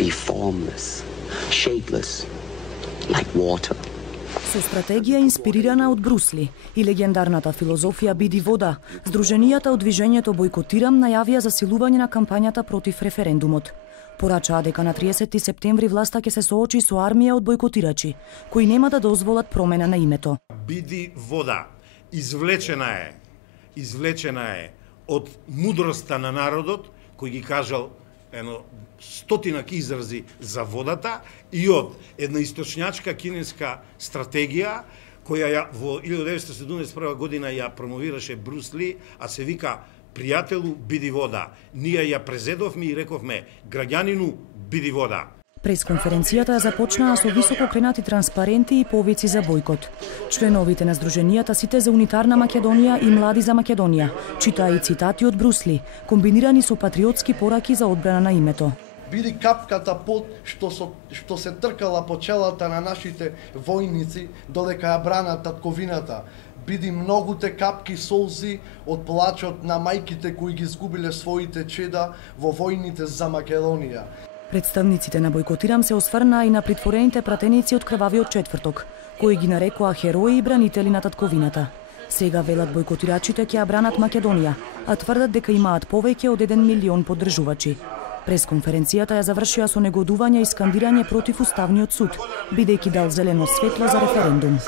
be formless, shapeless, like water. Со стратегија инспирирана од Брусли и легендарната филозофија Биди вода, Сдруженијата од движењето Бойкотирам најавија засилување на кампањата против референдумот. Порачаа дека на 30 септември власта ќе се соочи со армија од бойкотирачи, кои нема да дозволат промена на името. Биди вода извлечена е од мудроста на народот, кој ги кажал стотинак изрази за водата и од една источњачка кинеска стратегија која во 1971 година ја промовираше Брус Ли, а се вика пријателу биди вода. Ние ја презедовме и рековме граѓанину биди вода. Пресконференцијата ја започнаа со високо кренати транспаренти и повици за бойкот. Членовите на Сдруженијата Сите за унитарна Македонија и Млади за Македонија читаа и цитати од Брусли, комбинирани со патриотски пораки за одбрана на името. Биди капката пот што се тркала по челата на нашите војници додека ја бранат татковината. Биди многуте капки солзи од плачот на мајките кои ги изгубиле своите чеда во војните за Македонија. Представниците на Бойкотирам се осврнаа и на притворените пратеници од крвавиот четврток, кои ги нарекоа херои и бранители на татковината. Сега велат бойкотирачите ќе ја бранат Македонија, а тврдат дека имаат повеќе од 1 милион поддржувачи. Пресконференцијата ја завршија со негодување и скандирање против Уставниот суд, бидејќи дал зелено светло за референдум.